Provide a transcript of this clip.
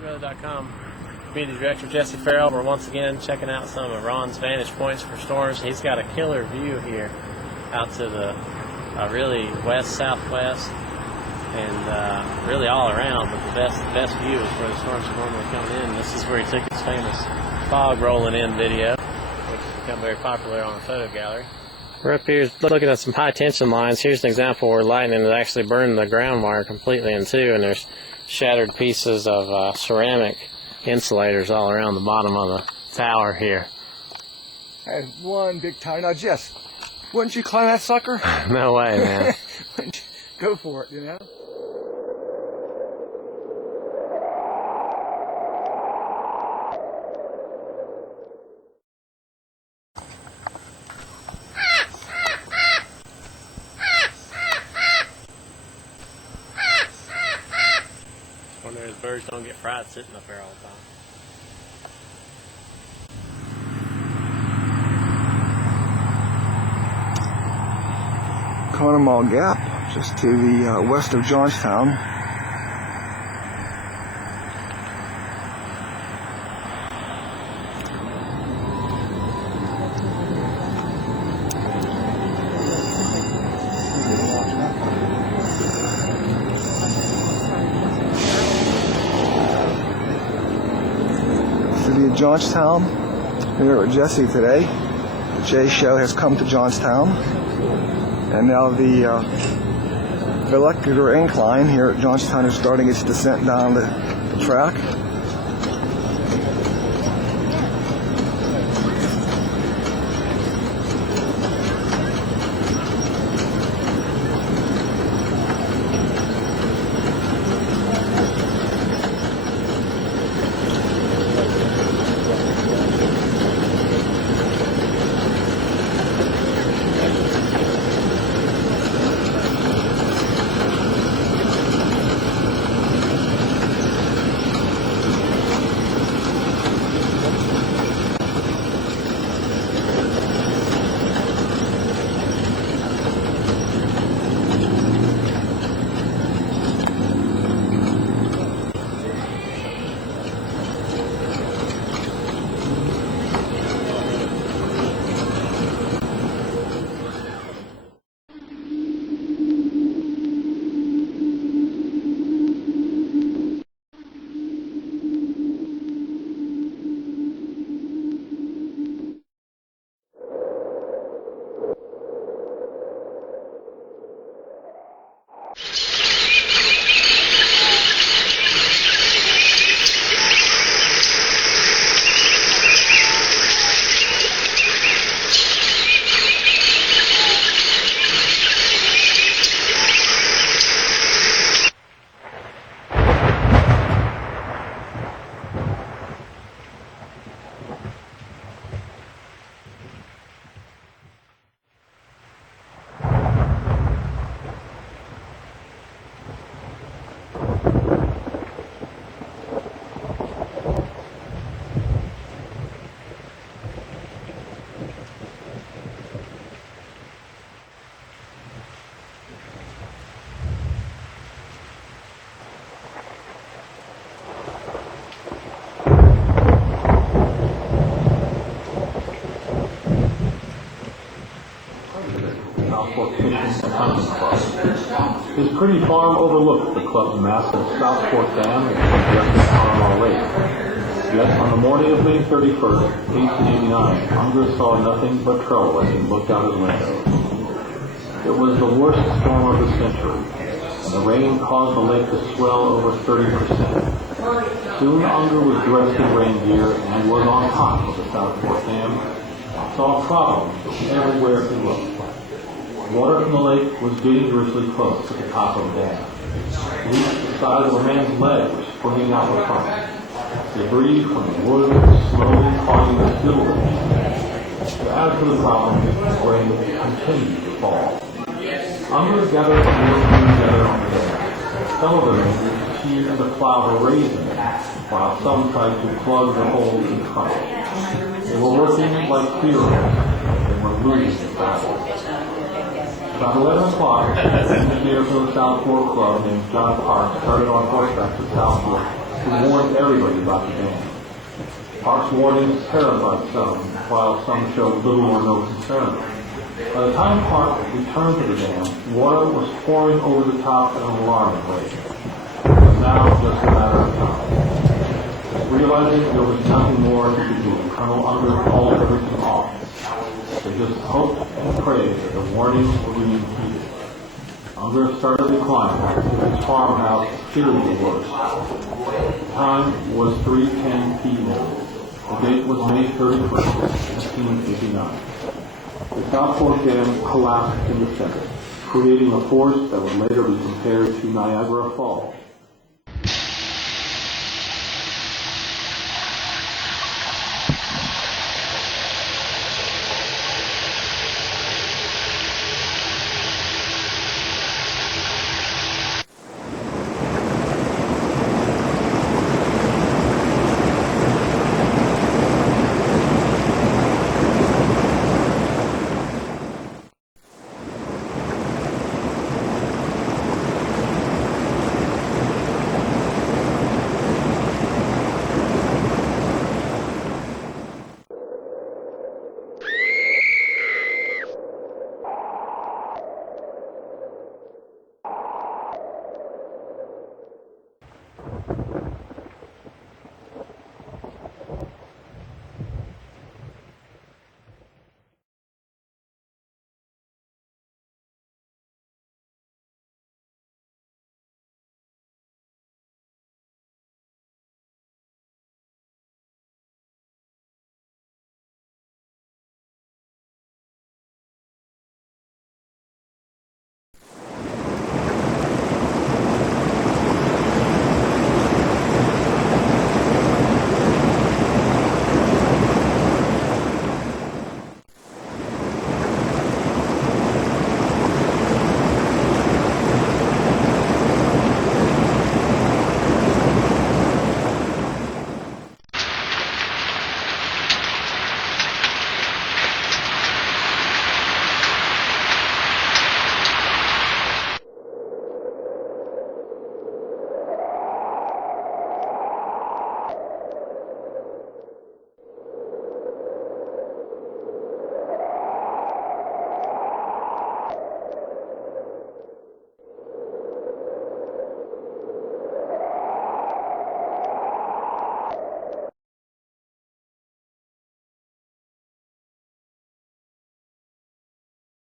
CyberLink.com. Community Director Jesse Farrell. We're once again checking out some of Ron's vantage points for storms. He's got a killer view here out to the really west-southwest and really all around, but the best view is where the storms are normally coming in. This is where he took his famous fog rolling in video, which has become very popular on a photo gallery. We're up here looking at some high tension lines. Here's an example where lightning has actually burned the ground wire completely in two, and there's shattered pieces of ceramic insulators all around the bottom of the tower here. And one big tower. Now, Jess, wouldn't you climb that sucker? No way, man. Go for it, you know? Wonder if birds don't get fried sitting up there all the time. Conemaugh Gap, just to the west of Johnstown. City of Johnstown, here with Jesse today. The J Show has come to Johnstown. And now the molecular incline here at Johnstown is starting its descent down the track. His pretty farm overlooked the club's massive South Fork Dam and congested Conemaugh Lake. Yet on the morning of May 31st, 1889, Unger saw nothing but trouble as he looked out his window. It was the worst storm of the century, and the rain caused the lake to swell over 30%. Soon Unger was dressed in rain gear and was on top of the South Fork Dam, saw problems everywhere he looked. Water from the lake was dangerously close to the top of the dam. Leaks the size of a man's leg were springing out the front. Debris from the wood slowly clogging the buildings. To add to the problem, rain continued to fall. Unger gathered the wood together on the dam. Some of the men continued to plow the raising, while some tried to plug the holes in front. They were working like heroes, and were losing the battle. About 11 o'clock, an engineer from the South Fork Club named John Park started on horseback to South Fork to warn everybody about the dam. Park's warnings terrified some, while some showed little or no concern. By the time Park returned to the dam, water was pouring over the top at an alarming rate. It was now just a matter of time. Realizing there was nothing more to do, Colonel Unger called everything off. They just hoped and prayed that the warnings would be heeded. Unger started to climb to his farmhouse, fearing the worst. The time was 3:10 p.m. The date was May 31st, 1889. The South Fork Dam collapsed in the center, creating a force that would later be compared to Niagara Falls.